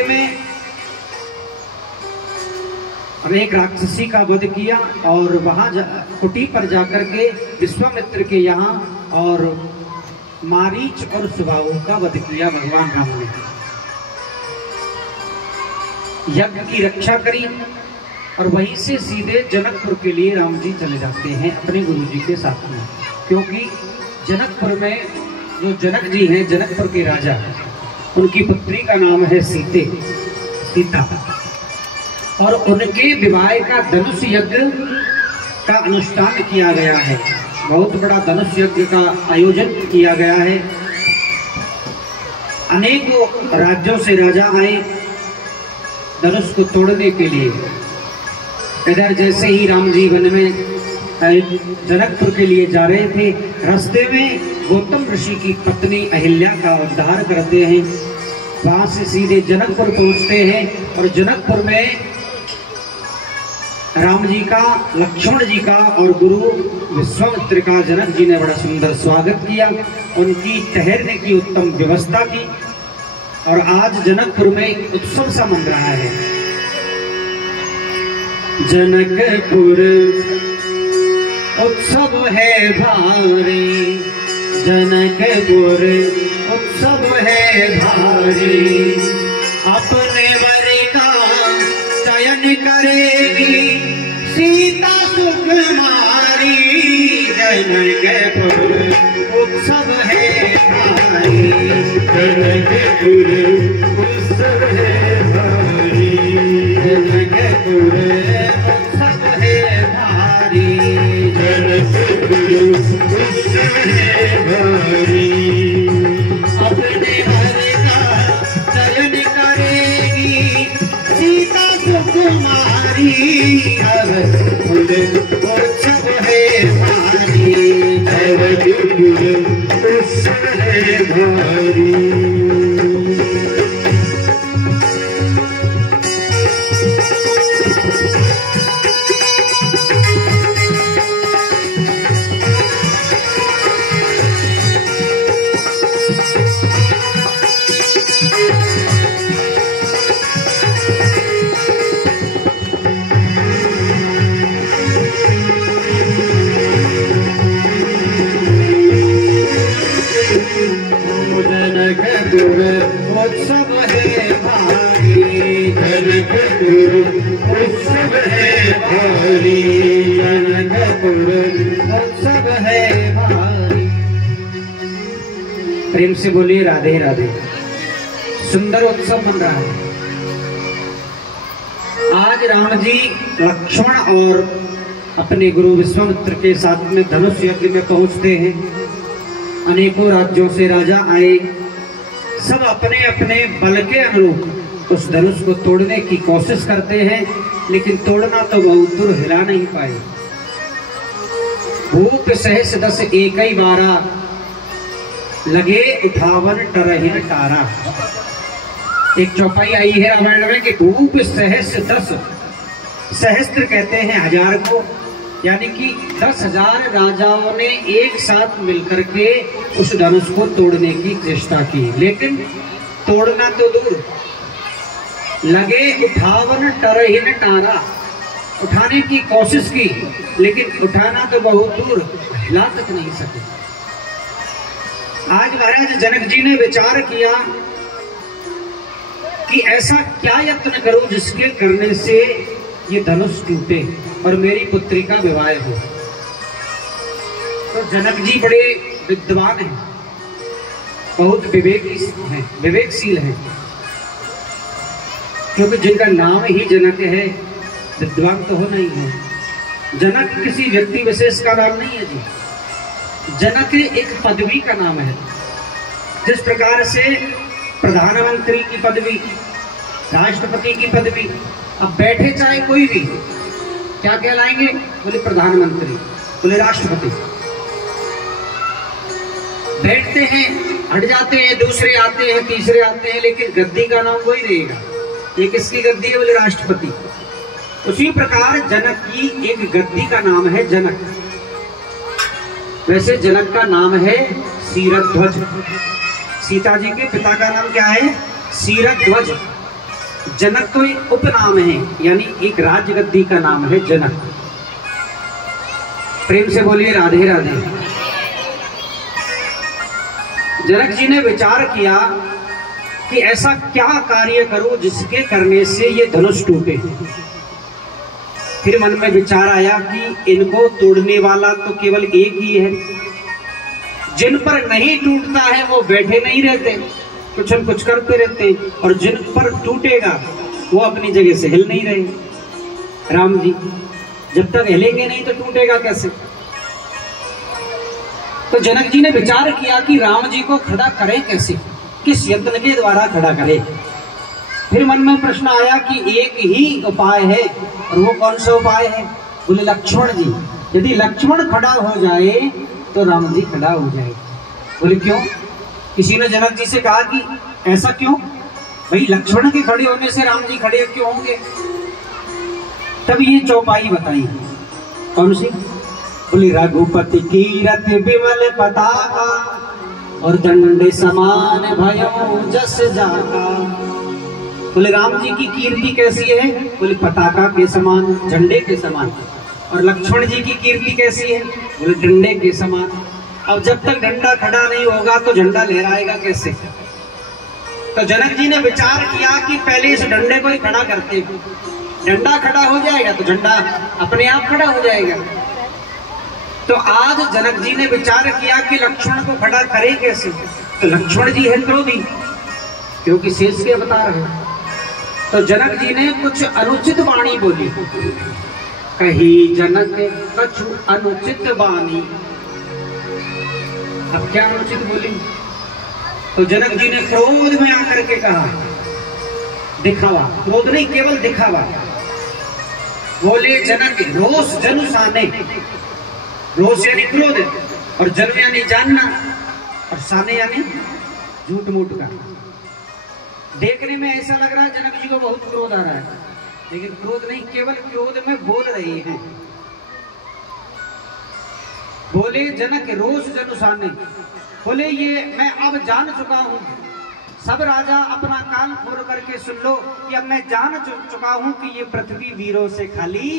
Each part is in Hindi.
रास्ते में एक राक्षसी का वध किया और वहां कुटी पर जाकर के विश्वामित्र के यहाँ और मारीच और सुबाहु का वध किया भगवान राम ने। यज्ञ की रक्षा करी और वहीं से सीधे जनकपुर के लिए राम जी चले जाते हैं अपने गुरु जी के साथ में, क्योंकि जनकपुर में जो जनक जी हैं, जनकपुर के राजा, उनकी पुत्री का नाम है सीता, और उनके विवाह का धनुष यज्ञ का अनुष्ठान किया गया है। बहुत बड़ा धनुष यज्ञ का आयोजन किया गया है। अनेकों राज्यों से राजा आए धनुष को तोड़ने के लिए। इधर जैसे ही राम जी वन में जनकपुर के लिए जा रहे थे, रास्ते में गौतम ऋषि की पत्नी अहिल्या का उद्धार करते हैं। वहां से सीधे जनकपुर पहुंचते हैं और जनकपुर में राम जी का, लक्ष्मण जी का और गुरु विश्वामित्र का जनक जी ने बड़ा सुंदर स्वागत किया। उनकी ठहरने की उत्तम व्यवस्था की और आज जनकपुर में उत्सव सा मन रहा है। जनकपुर उत्सव है भारी, जनकपुर उत्सव है भारी, अपने वर का चयन करेगी सीता सुकुमारी। जनकपुर उत्सव है भारी, जनकपुर उत्सव है भारी, जनकपुर उत्सव है भारी, जनकपुर उत्सव है भारी, अपने वर का चयन करेगी सीता सुकुमारी। जनकपुर उत्सव है भारी, जनकपुर उत्सव है भारी। उत्सव है भारी, जनकपुर उत्सव है भारी, जनकपुर उत्सव है भारी। प्रेम से बोलिए राधे राधे। सुंदर उत्सव बन रहा है। आज राम जी लक्ष्मण और अपने गुरु विश्वामित्र के साथ में धनुष यज्ञ में पहुंचते हैं। अनेकों राज्यों से राजा आए, सब अपने अपने बल के अनुरूप उस धनुष को तोड़ने की कोशिश करते हैं, लेकिन तोड़ना तो बहुत दूर हिला नहीं पाए। भूप सहस दस एक ही बारा, लगे उठावन टरहिन टारा। एक चौपाई आई है रामायण में कि भूप सहस दस, सहस्त्र कहते हैं हजार को, यानी कि 10,000 राजाओं ने एक साथ मिलकर के उस धनुष को तोड़ने की चेष्टा की, लेकिन तोड़ना तो दूर, लगे उठावन टरहिन टारा, उठाने की कोशिश की, लेकिन उठाना तो बहुत दूर, हिला तक नहीं सके। आज महाराज जनक जी ने विचार किया कि ऐसा क्या यत्न करूं जिसके करने से ये धनुष टूटे और मेरी पुत्री का विवाह हो। तो जनक जी बड़े विद्वान हैं, बहुत विवेकशील हैं, क्योंकि जिनका नाम ही जनक है, विद्वान तो होना ही है। जनक किसी व्यक्ति विशेष का नाम नहीं है जी, जनक एक पदवी का नाम है। जिस प्रकार से प्रधानमंत्री की पदवी, राष्ट्रपति की पदवी, अब बैठे चाहे कोई भी, क्या कहलाएंगे? बोले प्रधानमंत्री, बोले राष्ट्रपति। बैठते हैं, हट जाते हैं, दूसरे आते हैं, तीसरे आते हैं, लेकिन गद्दी का नाम वही रहेगा। ये किसकी गद्दी है? बोले राष्ट्रपति। उसी प्रकार जनक की एक गद्दी का नाम है जनक। वैसे जनक का नाम है सीरध्वज। सीता जी के पिता का नाम क्या है? सीरध्वज। जनक कोई उपनाम है, यानी एक राजगद्दी का नाम है जनक। प्रेम से बोलिए राधे राधे। जनक जी ने विचार किया कि ऐसा क्या कार्य करूं जिसके करने से ये धनुष टूटे। फिर मन में विचार आया कि इनको तोड़ने वाला तो केवल एक ही है, जिन पर नहीं टूटता है वो बैठे नहीं रहते, कुछ न कुछ करते रहते, और जिन पर टूटेगा वो अपनी जगह से हिल नहीं रहे। राम जी जब तक हिलेंगे नहीं तो टूटेगा कैसे। तो जनक जी ने विचार किया कि राम जी को खड़ा करें कैसे, किस यत्न के द्वारा खड़ा करें। फिर मन में प्रश्न आया कि एक ही उपाय है, और वो कौन सा उपाय है। बोले लक्ष्मण जी, यदि लक्ष्मण खड़ा हो जाए तो राम जी खड़ा हो जाए। बोले क्यों। किसी ने जनक जी से कहा कि ऐसा क्यों भाई, लक्ष्मण के खड़े होने से राम जी खड़े क्यों होंगे। तब ये चौपाई बताई। कौन सी। बोले रघुपति कीरत विमल पताका, और दंडे समान भयो जस जाका। बोले राम जी की कीर्ति कैसी है। बोले पताका के समान, झंडे के समान। और लक्ष्मण जी की कीर्ति कैसी है। बोले डंडे के समान। अब जब तक डंडा खड़ा नहीं होगा तो झंडा लहराएगा कैसे। तो जनक जी ने विचार किया कि पहले इस डंडे को ही खड़ा करते, डंडा खड़ा हो जाएगा तो झंडा अपने आप खड़ा हो जाएगा। तो आज जनक जी ने विचार किया कि लक्ष्मण को खड़ा करे कैसे। तो लक्ष्मण जी है क्रोधी, क्योंकि शेष के अवतार है। तो जनक जी ने कुछ अनुचित वाणी बोली। कही जनक कछु अनुचित वाणी। अब क्या अनुचित बोली। तो जनक जी ने क्रोध में आकर के कहा, दिखावा, क्रोध नहीं केवल दिखावा। बोले जनक रोष जनु साने। रोष यानी क्रोध, और जन यानी जानना, और साने यानी झूठ मूठ का। देखने में ऐसा लग रहा है जनक जी को बहुत क्रोध आ रहा है, लेकिन क्रोध नहीं, केवल क्रोध में बोल रहे हैं। बोले जनक रोष जनु साने। बोले ये मैं अब जान चुका हूं, सब राजा अपना कान खोल करके सुन लो कि अब मैं जान चुका हूं कि ये पृथ्वी वीरों से खाली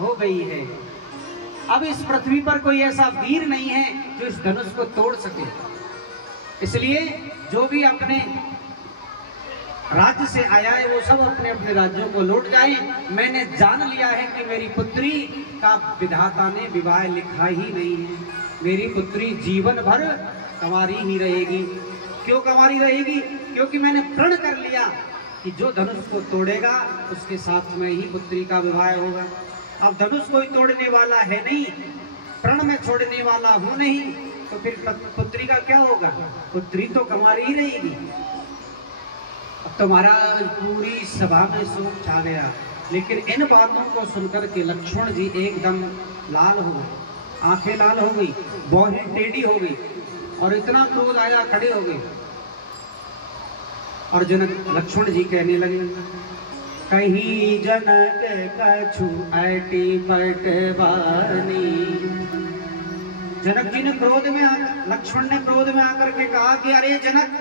हो गई है। अब इस पृथ्वी पर कोई ऐसा वीर नहीं है जो इस धनुष को तोड़ सके। इसलिए जो भी अपने राज्य से आया है वो सब अपने अपने राज्यों को लौट जाए। मैंने जान लिया है कि मेरी पुत्री का विधाता ने विवाह लिखा ही नहीं है। मेरी पुत्री जीवन भर कंवारी ही रहेगी। क्यों कंवारी रहेगी। क्योंकि मैंने प्रण कर लिया कि जो धनुष को तोड़ेगा उसके साथ में ही पुत्री का विवाह होगा। अब धनुष कोई तोड़ने वाला है नहीं, प्रण में छोड़ने वाला हूं नहीं, तो फिर पुत्री का क्या होगा। पुत्री तो कंवारी ही रहेगी। अब तुम्हारा पूरी सभा में शोक छा गया, लेकिन इन बातों को सुनकर के लक्ष्मण जी एकदम लाल हो गए, आंखें लाल हो गई, भौहें टेढ़ी हो गई, और इतना क्रोध आया खड़े हो गए। और जनक लक्ष्मण जी कहने लगे, कहीं जनक कछु ऐटी पटवानी। जनक जी ने क्रोध में लक्ष्मण ने क्रोध में आकर के कहा कि अरे जनक,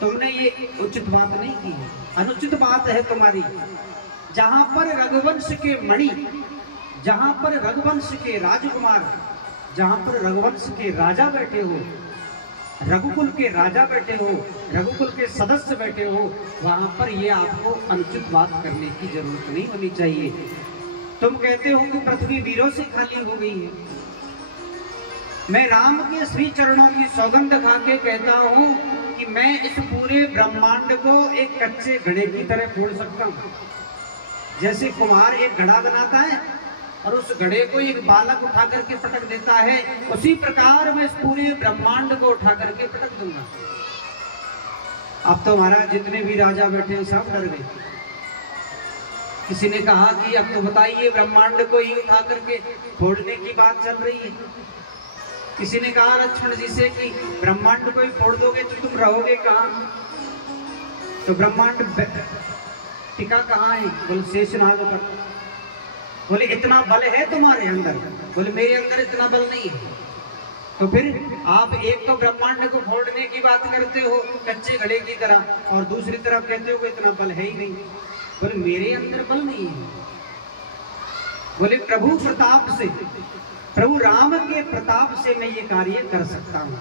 तुमने ये उचित बात नहीं की है, अनुचित बात है तुम्हारी। जहां पर रघुवंश के मणि, जहां पर रघुवंश के राजकुमार, जहां पर रघुवंश के राजा बैठे हो, रघुकुल के राजा बैठे हो, रघुकुल के सदस्य बैठे हो, वहां पर ये आपको अनुचित बात करने की जरूरत नहीं होनी चाहिए। तुम कहते हो कि पृथ्वी वीरों से खाली हो गई है। मैं राम के श्री चरणों की सौगंध खा के कहता हूं कि मैं इस पूरे ब्रह्मांड को एक कच्चे घड़े की तरह फोड़ सकता हूं। जैसे कुम्हार एक घड़ा बनाता है और उस घड़े को एक बालक उठा करके पटक देता है, उसी प्रकार मैं इस पूरे ब्रह्मांड को उठा करके पटक दूंगा। अब तो महाराज जितने भी राजा बैठे हैं सब डर गए। किसी ने कहा कि अब तो बताइए ब्रह्मांड को ही उठा करके फोड़ने की बात चल रही है। किसी ने कहा लक्ष्मण जी से कि ब्रह्मांड को ही फोड़ दोगे तो तुम रहोगे कहां। तो ब्रह्मांड टिका कहां है। बोले शेषनाग पर। बोले इतना बल है तुम्हारे अंदर। बोले मेरे अंदर इतना बल नहीं है। तो फिर आप एक तो ब्रह्मांड को फोड़ने की बात करते हो कच्चे घड़े की तरह, और दूसरी तरफ कहते हो कि इतना बल है ही नहीं। पर मेरे अंदर बल नहीं है। बोले प्रभु प्रताप से, प्रभु राम के प्रताप से मैं ये कार्य कर सकता हूं।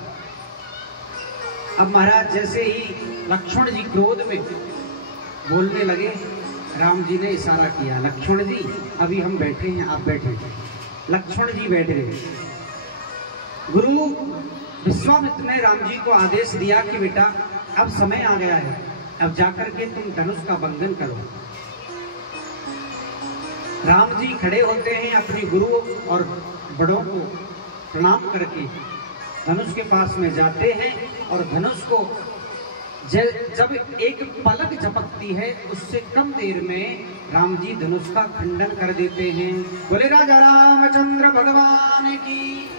अब महाराज जैसे ही लक्ष्मण जी क्रोध में बोलने लगे, राम जी ने इशारा किया, लक्ष्मण जी अभी हम बैठे हैं, आप बैठे। लक्ष्मण जी बैठ गए। गुरु विश्वामित्र ने राम जी को आदेश दिया कि बेटा अब समय आ गया है, अब जाकर के तुम धनुष का बंधन करो। राम जी खड़े होते हैं, अपने गुरु और बड़ों को प्रणाम करके धनुष के पास में जाते हैं, और धनुष को जब एक पलक झपकती है उससे कम देर में राम जी धनुष का खंडन कर देते हैं। बोले राजा रामचंद्र भगवान की